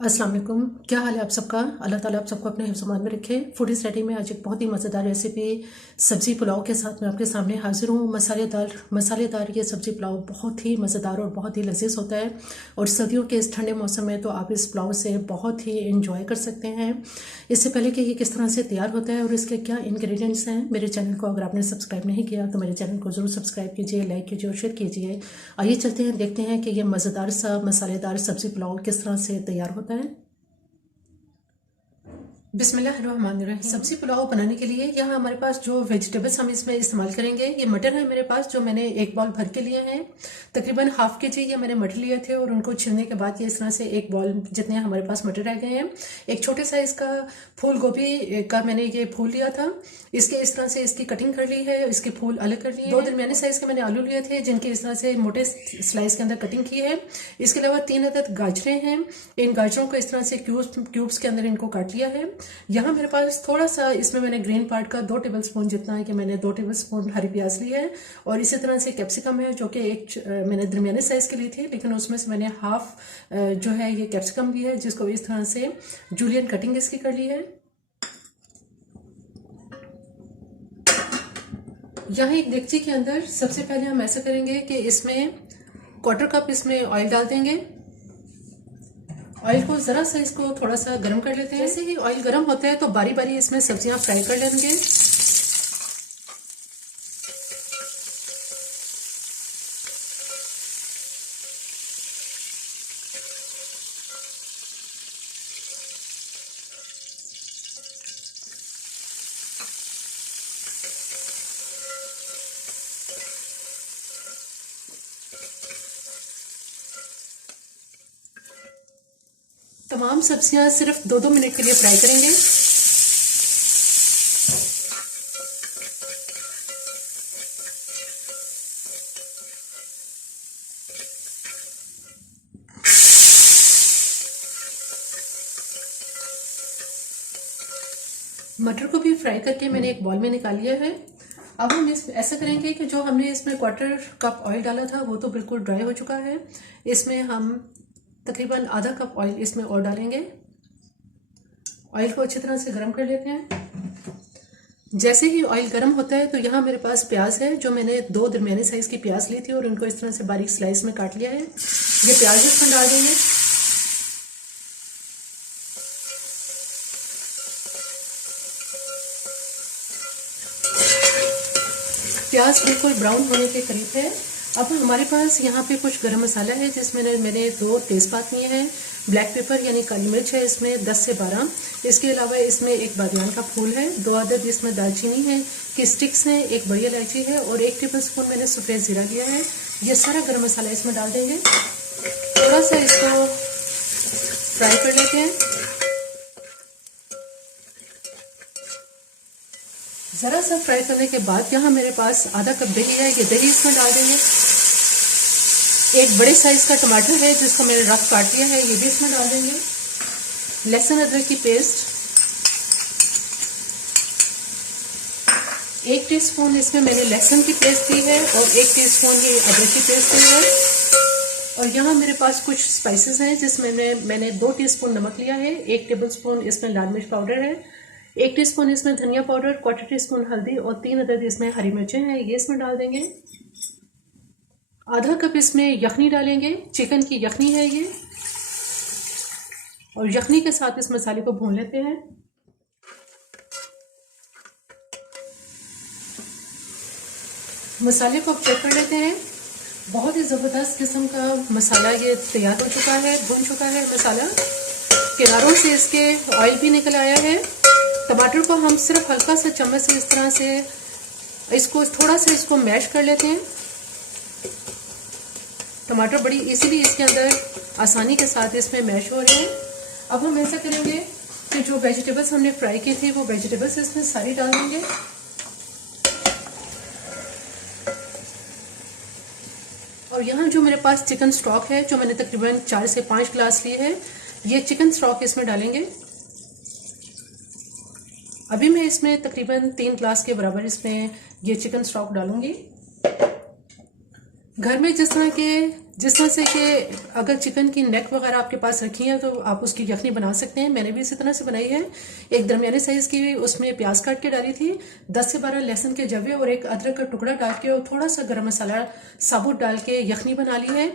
अस्सलाम वालेकुम। क्या हाल है आप सबका। अल्लाह ताला आप सबको अपने हिफ्ज़-ओ-मान में रखे। फूडी स्टडी में आज एक बहुत ही मज़ेदार रेसिपी सब्ज़ी पुलाव के साथ मैं आपके सामने हाजिर हूँ। मसालेदार ये सब्ज़ी पुलाव बहुत ही मज़ेदार और बहुत ही लजीज होता है और सर्दियों के इस ठंडे मौसम में तो आप इस पुलाव से बहुत ही इंजॉय कर सकते हैं। इससे पहले कि ये किस तरह से तैयार होता है और इसके क्या इंग्रेडिएंट्स हैं, मेरे चैनल को अगर आपने सब्सक्राइब नहीं किया तो मेरे चैनल को ज़रूर सब्सक्राइब कीजिए, लाइक कीजिए और शेयर कीजिए। आइए चलते हैं, देखते हैं कि ये मज़ेदार सा मसालेदार सब्ज़ी पुलाव किस तरह से तैयार होता है। बिस्मिल्लाहिर्रहमानिर्रहीम। सब्जी पुलाव बनाने के लिए यहाँ हमारे पास जो वेजिटेबल्स हम इसमें इस्तेमाल करेंगे, ये मटर है मेरे पास जो मैंने एक बॉल भर के लिए हैं। तकरीबन हाफ के जी ये मैंने मटर लिए थे और उनको छीलने के बाद ये इस तरह से एक बॉल जितने हमारे पास मटर रह गए हैं। एक छोटे साइज का फूल गोभी का मैंने ये फूल लिया था, इसके इस तरह से इसकी कटिंग कर ली है, इसके फूल अलग कर लिए। 2 दरमियाने साइज के मैंने आलू लिए थे जिनकी इस तरह से मोटे स्लाइस के अंदर कटिंग की है। इसके अलावा 3 अदद गाजरें हैं, इन गाजरों को इस तरह से क्यूब्स के अंदर इनको काट लिया है। यहाँ मेरे पास थोड़ा सा इसमें मैंने ग्रीन पार्ट का 2 टेबलस्पून जितना है कि मैंने 2 टेबलस्पून हरी प्याज ली है और इसी तरह से कैप्सिकम है जो कि मैंने दरमियाने साइज की ली थी, लेकिन उसमें से मैंने हाफ जो है ये कैप्सिकम ली है जिसको इस तरह से जूलियन कटिंग इसकी कर ली है। यहाँ एक देगची के अंदर सबसे पहले हम ऐसा करेंगे कि इसमें 1/4 कप इसमें ऑयल डाल देंगे। ऑयल को जरा सा इसको थोड़ा सा गर्म कर लेते हैं। जैसे ही ऑयल गर्म होता है तो बारी बारी इसमें सब्जियां फ्राई कर लेंगे। तमाम सब्जियां सिर्फ 2-2 मिनट के लिए फ्राई करेंगे। मटर को भी फ्राई करके मैंने एक बॉल में निकाल लिया है। अब हम ऐसा करेंगे कि जो हमने इसमें 1/4 कप ऑयल डाला था वो तो बिल्कुल ड्राई हो चुका है। इसमें हम तकरीबन आधा कप ऑयल इसमें और डालेंगे। ऑयल को अच्छी तरह से गर्म कर लेते हैं। जैसे ही ऑयल गर्म होता है तो यहाँ मेरे पास प्याज है जो मैंने 2 दरमियाने साइज की प्याज ली थी और उनको इस तरह से बारीक स्लाइस में काट लिया है। ये प्याज इसमें डाल देंगे। प्याज बिल्कुल ब्राउन होने के करीब है। अब हमारे पास यहाँ पे कुछ गरम मसाला है जिसमें मैंने 2 तेज़पात लिए हैं, ब्लैक पेपर यानी काली मिर्च है इसमें 10 से 12। इसके अलावा इसमें एक बादियान का फूल है, 2 अदद इसमें दालचीनी है की स्टिक्स हैं, एक बड़ी इलायची है और 1 टेबलस्पून मैंने सफ़ेद ज़ीरा लिया है। ये सारा गरम मसाला इसमें डाल देंगे। थोड़ा सा इसको फ्राई कर लेते हैं। ज़रा सा फ्राई करने के बाद यहाँ मेरे पास आधा कप दही है, ये दही इसमें डाल देंगे। एक बड़े साइज का टमाटर है जिसको मैंने रफ काट लिया है, ये भी इसमें डाल देंगे। लहसुन अदरक की पेस्ट 1 टीस्पून इसमें मैंने लहसुन की पेस्ट दी है और 1 टीस्पून ही अदरक की पेस्ट दी है। और यहाँ मेरे पास कुछ स्पाइसेस हैं जिसमें मैंने 2 टीस्पून नमक लिया है, 1 टेबलस्पून इसमें लाल मिर्च पाउडर है, 1 टीस्पून इसमें धनिया पाउडर, 1/4 टीस्पून हल्दी और 3 अदद इसमें हरी मिर्चें हैं, ये इसमें डाल देंगे। आधा कप इसमें यखनी डालेंगे, चिकन की यखनी है ये, और यखनी के साथ इस मसाले को भून लेते हैं। मसाले को अब चेक कर लेते हैं। बहुत ही ज़बरदस्त किस्म का मसाला ये तैयार हो चुका है, भून चुका है मसाला। किनारों से इसके ऑयल भी निकल आया है। टमाटर को हम सिर्फ हल्का सा चम्मच से इस तरह से इसको थोड़ा सा इसको मैश कर लेते हैं। टमाटर बड़ी इजीली इसके अंदर आसानी के साथ इसमें मैश हो रहे हैं। अब हम ऐसा करेंगे कि जो वेजिटेबल्स हमने फ्राई की थी वो वेजिटेबल्स इसमें सारी डाल देंगे। और यहाँ जो मेरे पास चिकन स्टॉक है जो मैंने तकरीबन 4 से 5 ग्लास लिए है, ये चिकन स्टॉक इसमें डालेंगे। अभी मैं इसमें तकरीबन 3 ग्लास के बराबर इसमें ये चिकन स्टॉक डालूंगी। घर में जिस तरह से कि अगर चिकन की नेक वगैरह आपके पास रखी है तो आप उसकी यखनी बना सकते हैं। मैंने भी इसी तरह से बनाई है। एक दरमियाने साइज की उसमें प्याज काट के डाली थी, 10 से 12 लहसुन के जवे और एक अदरक का टुकड़ा डाल के और थोड़ा सा गरम मसाला साबुत डाल के यखनी बना ली है।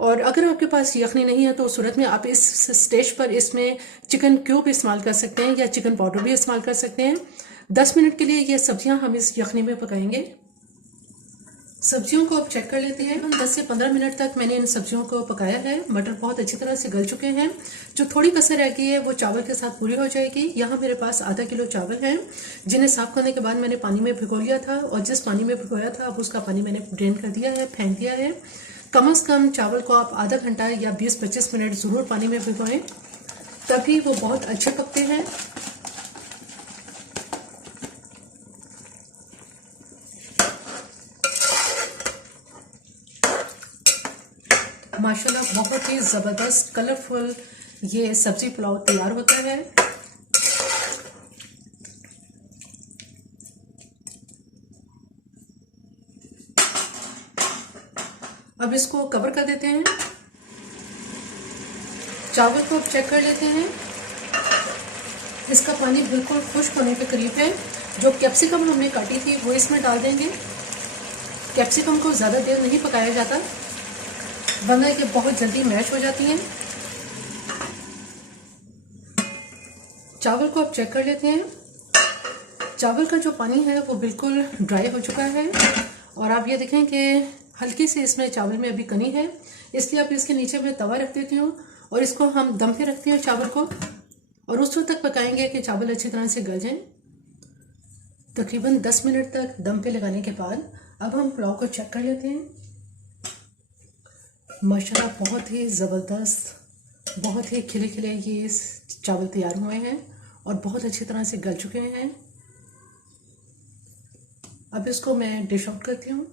और अगर आपके पास यखनी नहीं है तो उस सूरत में आप इस स्टेज पर इसमें चिकन क्यूब इस्तेमाल कर सकते हैं या चिकन पाउडर भी इस्तेमाल कर सकते हैं। 10 मिनट के लिए ये सब्जियां हम इस यखनी में पकाएंगे। सब्जियों को अब चेक कर लेते हैं। 10 से 15 मिनट तक मैंने इन सब्जियों को पकाया है। मटर बहुत अच्छी तरह से गल चुके हैं। जो थोड़ी कसर रह गई है वो चावल के साथ पूरी हो जाएगी। यहाँ मेरे पास आधा किलो चावल हैं, जिन्हें साफ करने के बाद मैंने पानी में भिगो लिया था और जिस पानी में भिगोया था अब उसका पानी मैंने ड्रेन कर दिया है, फेंक दिया है। कम से कम चावल को आप आधा घंटा या 20-25 मिनट ज़रूर पानी में भिगोएं, तभी वो बहुत अच्छे पकते हैं। माशाल्लाह बहुत ही ज़बरदस्त कलरफुल ये सब्जी पुलाव तैयार होता है। अब इसको कवर कर देते हैं। चावल को अब चेक कर लेते हैं। इसका पानी बिल्कुल खुश्क होने के करीब है। जो कैप्सिकम हमने काटी थी वो इसमें डाल देंगे। कैप्सिकम को ज़्यादा देर नहीं पकाया जाता वरना ये बहुत जल्दी मैश हो जाती हैं। चावल को अब चेक कर लेते हैं। चावल का जो पानी है वो बिल्कुल ड्राई हो चुका है और आप ये देखें कि हल्की सी इसमें चावल में अभी कनी है, इसलिए आप इसके नीचे मैं तवा रख देती हूँ और इसको हम दम पे रखते हैं चावल को और उस वक्त तक पकाएंगे कि चावल अच्छी तरह से गल जाएं। तकरीबन 10 मिनट तक दम पे लगाने के बाद अब हम पुलाव को चेक कर लेते हैं। माशाल्लाह बहुत ही ज़बरदस्त, बहुत ही खिले खिले ये चावल तैयार हुए हैं और बहुत अच्छी तरह से गल चुके हैं। अब इसको मैं डिश आउट करती हूँ।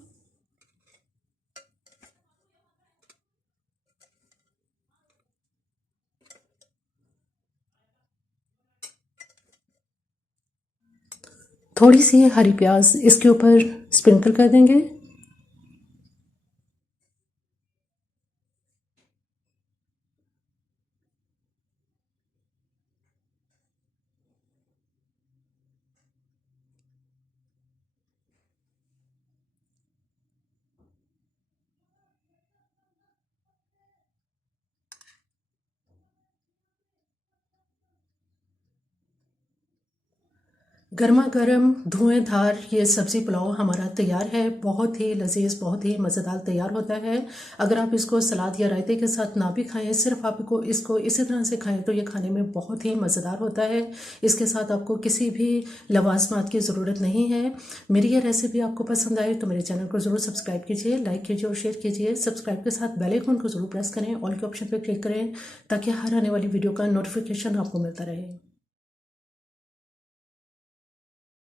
थोड़ी सी हरी प्याज इसके ऊपर स्प्रिंकल कर देंगे। गर्मा गर्म धुएंधार ये सब्ज़ी पुलाव हमारा तैयार है। बहुत ही लजीज, बहुत ही मज़ेदार तैयार होता है। अगर आप इसको सलाद या रायते के साथ ना भी खाएं, सिर्फ आपको इसको इसी तरह से खाएं तो ये खाने में बहुत ही मज़ेदार होता है। इसके साथ आपको किसी भी लवाजमात की ज़रूरत नहीं है। मेरी ये रेसिपी आपको पसंद आए तो मेरे चैनल को ज़रूर सब्सक्राइब कीजिए, लाइक कीजिए और शेयर कीजिए। सब्सक्राइब के साथ बेल आइकन को ज़रूर प्रेस करें, ऑल के ऑप्शन पर क्लिक करें ताकि हर आने वाली वीडियो का नोटिफिकेशन आपको मिलता रहे।